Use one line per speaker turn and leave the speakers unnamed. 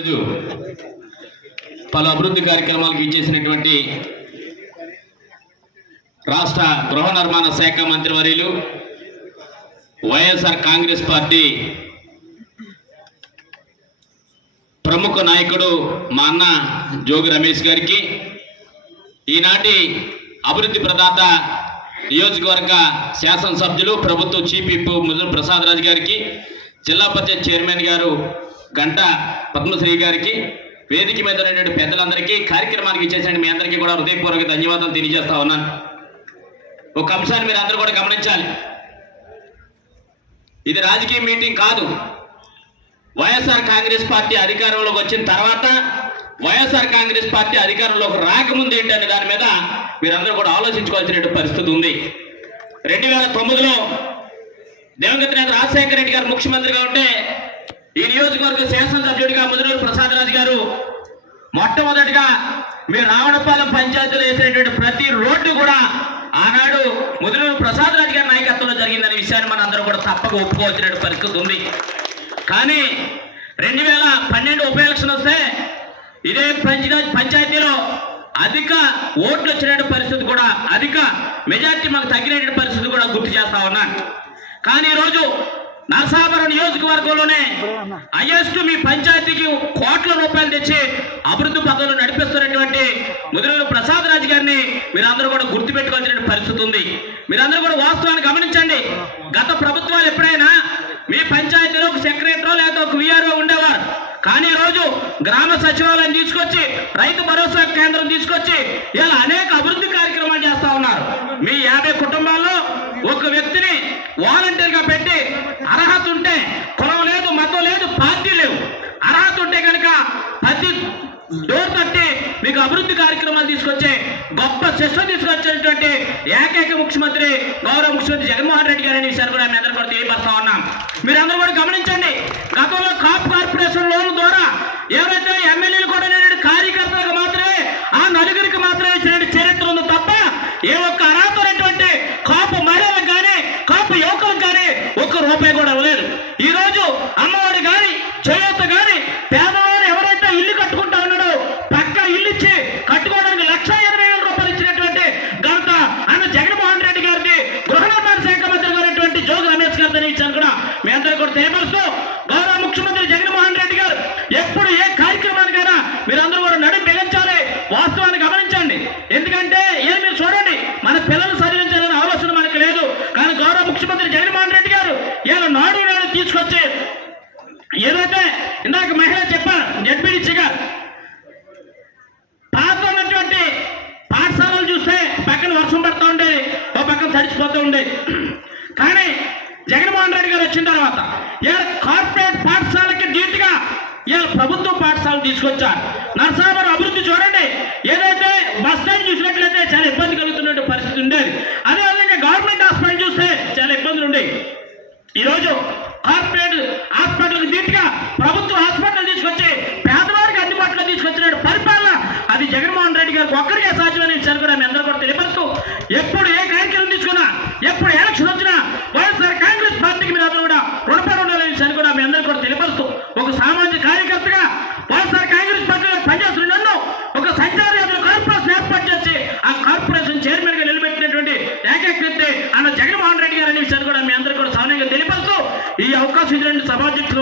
రోజు పలు అభివృద్ధి కార్యక్రమాలకు ఇచ్చేసినటువంటి రాష్ట్ర గృహ నిర్మాణ శాఖ మంత్రివర్యులు వైఎస్ఆర్ కాంగ్రెస్ పార్టీ ప్రముఖ నాయకుడు మా అన్న జోగి రమేష్ గారికి ఈనాటి అభివృద్ధి ప్రదాత నియోజకవర్గ శాసనసభ్యులు ప్రభుత్వ చీఫ్ విప్ ముజుల్ ప్రసాద్ రాజు గారికి జిల్లా పరిషత్ చైర్మన్ గారు గంట పద్మశ్రీ గారికి వేదిక మీద ఉన్నటువంటి పెద్దలందరికీ కార్యక్రమానికి ఇచ్చేసిన మీ అందరికీ కూడా హృదయపూర్వక ధన్యవాదాలు తెలియజేస్తా ఉన్నాను. ఒక అంశాన్ని మీరు అందరూ కూడా గమనించాలి. ఇది రాజకీయ మీటింగ్ కాదు. వైఎస్ఆర్ కాంగ్రెస్ పార్టీ అధికారంలోకి వచ్చిన తర్వాత వైఎస్ఆర్ కాంగ్రెస్ పార్టీ అధికారంలోకి రాకముందు ఏంటనే దాని మీద మీరందరూ కూడా ఆలోచించుకోవాల్సిన పరిస్థితి ఉంది. రెండు వేల తొమ్మిదిలో దివంగత నేత రాజశేఖర రెడ్డి గారు ముఖ్యమంత్రిగా ఉంటే ఈ నియోజకవర్గ శాసనసభ్యుడిగా ముదిరూరు ప్రసాద్ రాజు గారు మొట్టమొదటిగా మీ రావణపాలెం పంచాయతీలో వేసినటువంటి ప్రతి రోడ్డు కూడా ఆనాడు ముదిరూరు ప్రసాద్ రాజు గారి నాయకత్వంలో జరిగిందనే విషయాన్ని మన అందరూ కూడా తప్పక ఒప్పుకోవాల్సిన పరిస్థితి ఉంది. కానీ రెండు వేల పన్నెండు ఉప ఎలక్షన్ వస్తే ఇదే పంచాయతీ పంచాయతీలో అధిక ఓట్లు వచ్చినటువంటి పరిస్థితి కూడా అధిక మెజార్టీ మాకు తగ్గినటువంటి పరిస్థితి కూడా గుర్తు చేస్తా ఉన్నాను. కానీ ఈరోజు నరసాపురం నియోజకవర్గంలోనే హైయెస్ట్ మీ పంచాయతీకి కోట్ల రూపాయలు తెచ్చి అభివృద్ధి పథకంలో నడిపిస్తున్నటువంటి ముదిరేలు ప్రసాద్ రాజు గారిని మీరందరూ కూడా గుర్తుపెట్టుకోవాల్సిన పరిస్థితి ఉంది. మీరందరూ కూడా వాస్తవాన్ని గమనించండి. గత ప్రభుత్వాలు ఎప్పుడైనా మీ పంచాయతీలో ఒక సెక్రటరీ లేదా ఒక విఆర్ఓ ఉండేవారు. కానీ ఈ రోజు గ్రామ సచివాలయం తీసుకొచ్చి రైతు భరోసా కేంద్రం తీసుకొచ్చి ఇలా అనేక అభివృద్ధి కార్యక్రమాలు చేస్తా ఉన్నారు. మీ యాభై కుటుంబాల్లో ఒక వ్యక్తిని వాలంటీర్గా పెట్టి అర్హత ఉంటే కులం లేదు మతం లేదు పార్టీ లేవు అర్హత ఉంటే కనుక ప్రతి డోర్ తట్టి మీకు అభివృద్ధి కార్యక్రమాలు తీసుకొచ్చే గొప్ప శిక్షణ తీసుకొచ్చినటువంటి ఏకైక ముఖ్యమంత్రి గౌరవ ముఖ్యమంత్రి జగన్మోహన్ రెడ్డి గారు అనే విషయాన్ని కూడా మేము అందరూ కూడా తెలియపరుస్తా ఉన్నాం. మీరందరూ కూడా గమనించండి గతంలో కాప్ కార్పొరేషన్ లోన్ ద్వారా ఎవరైతే ఎమ్మెల్యేలు కూడా కార్యకర్తలకు మాత్రమే ఆ నలుగురికి మాత్రమే ఇచ్చిన చరిత్ర ఉంది తప్ప ఏ ఒక్క అర్హత కాపు మహిళలకు కానీ కాపు యువకులకు కానీ ఒక్క రూపాయి కూడా ఇవ్వలేదు. ఈ రోజు అమ్మఒడి కానీ చేయూత కానీ పేదవారు ఎవరైతే ఇల్లు కట్టుకుంటా ఉన్నాడో పక్క ఇల్లు ఇచ్చి కట్టుకోవడానికి లక్ష ఎనభై వేల రూపాయలు ఇచ్చినటువంటి ఘనత అన్న జగన్మోహన్ రెడ్డి గారిది గృహ నిర్మాణ శాఖ మంత్రి గారైనటువంటి జోగి రమేష్ గారితో ఇచ్చాను కూడా మీ అందరూ కూడా తెలియపరుస్తూ గౌరవ ముఖ్యమంత్రి జగన్మోహన్ రెడ్డి గారు ఎప్పుడు ఏ కార్యక్రమానికైనా మీరందరూ కూడా నడుము బిగించాలి వాస్తవాన్ని గమనించండి. ఎందుకంటే ఏం మీరు చూడండి మన పిల్లలు చదివించాలనే ఆలోచన మనకు లేదు. కానీ గౌరవ ముఖ్యమంత్రి జగన్మోహన్ రెడ్డి గారు ఇలా నాడు నాడు తీసుకొచ్చి ఏదైతే ఇందాక మహిళ చెప్పారు జడ్పీడిచ్చిగా గారు పాత ఉన్నటువంటి పాఠశాలలు చూస్తే పక్కన వర్షం పడుతూ ఉండేది ఓ పక్కన తడిచిపోతూ ఉండేది. కానీ జగన్మోహన్ రెడ్డి గారు వచ్చిన తర్వాత ఇలా కార్పొరేట్ పాఠశాలకి ధీటుగా ఇలా ప్రభుత్వ పాఠశాలలు తీసుకొచ్చారు? నరసాపురం అభివృద్ధి చూడండి. ఏదైతే బస్ స్టాండ్ చూసినట్లయితే చాలా ఇబ్బంది కలుగుతున్న పరిస్థితి ఉండేది. అదేవిధంగా గవర్నమెంట్ హాస్పిటల్ చూస్తే చాలా ఇబ్బందులు ఉండేవి. ఈరోజు కార్పొరేట్ హాస్పిటల్ ధీటుగా ప్రభుత్వ హాస్పిటల్ తీసుకొచ్చి పేదవారికి అందుబాటులో తీసుకొచ్చిన పరిపాలన అది జగన్మోహన్ రెడ్డి గారికి ఒక్కరికే సాధ్యమని విషయాన్ని కూడా మీ అందరూ కూడా తెలియపరుస్తూ ఎప్పుడు పనిచేస్తున్న నన్ను ఒక సంచార యాత్ర కార్పొరేషన్ ఏర్పాటు చేసి ఆ కార్పొరేషన్ చైర్మన్గా నిలబెట్టినటువంటి ఏకైక వ్యక్తి ఆయన జగన్మోహన్ రెడ్డి గారు అనే విషయాన్ని కూడా మీ అందరికీ కూడా సవనీయంగా తెలియపరుస్తూ ఈ అవకాశం ఇచ్చినటువంటి సభాధ్యక్షులు